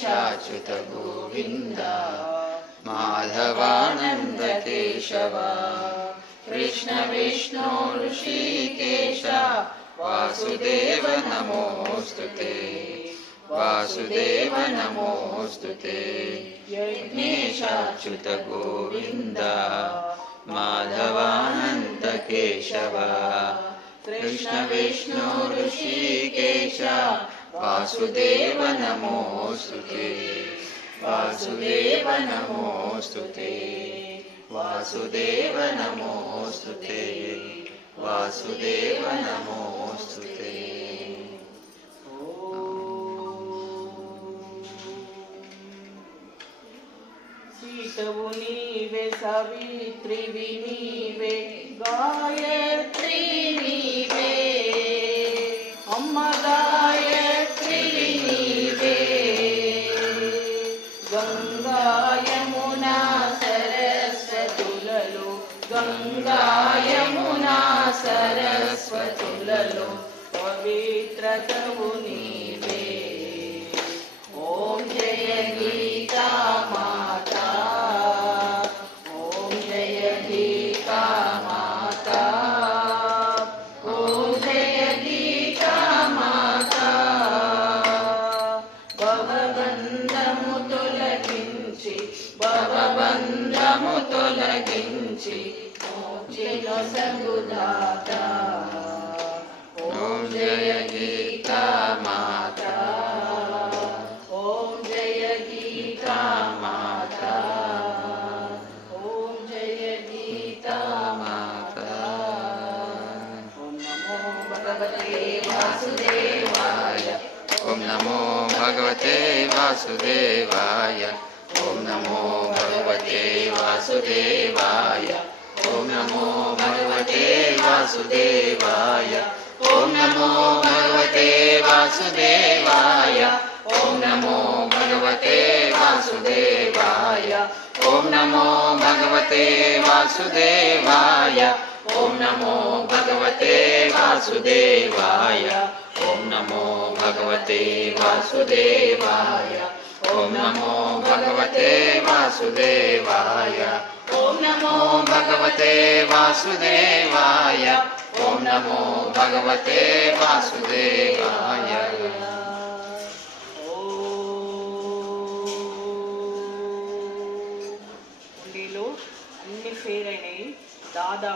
यज्ञेशाच्युत गोविन्द माधवानन्द केशव कृष्ण विष्णु ऋषिकेश वासुदेव नमोऽस्तुते वासुदेव नमोऽस्तुते यज्ञेशाच्युत गोविन्द माधवानन्द केशव कृष्ण विष्णु ऋषिकेश वासुदेव नमोऽस्तुते वासुदेव नमोऽस्तुते वासुदेव नमोऽस्तुते वासुदेव नमोऽस्तुते सीतवु नीवे सवित्रिवि नीवे गायत्री नीवे अम्म गायत्री नीवे गंगा यमुना सरस्वతులలో गंगा यमुना सरस्वతులలో पवित्रतवु नीवे ओम जय गीता माता ओम जय गीता माता ओम जय गीता माता भवबंधము తొలగించి భవబంధము తొలగించి మోక్షను సంగుదాత ఓం జయ గీతా మాతా ఓం జయ గీతా మాతా ఓం జయ గీతా మాతా ఓం నమో భగవతే వాసుదేవాయ ओम नमो भगवते वासुदेवाय ओम नमो भगवते वासुदेवाय ओम नमो भगवते वासुदेवाय ओम नमो भगवते वासुदेवाय ओम नमो भगवते वासुदेवाय ओम नमो भगवते वासुदेवाय ओम नमो भगवते वासुदेवाय ओम नमो भगवते वासुदेवाय ओम नमो भगवते वासुदेवाय ओम नमो भगवते वासुदेवाय ओम नमो भगवते वासुदेवाय ఉండిలో అన్ని ఫెయిర్ అయినాయి దాదాపు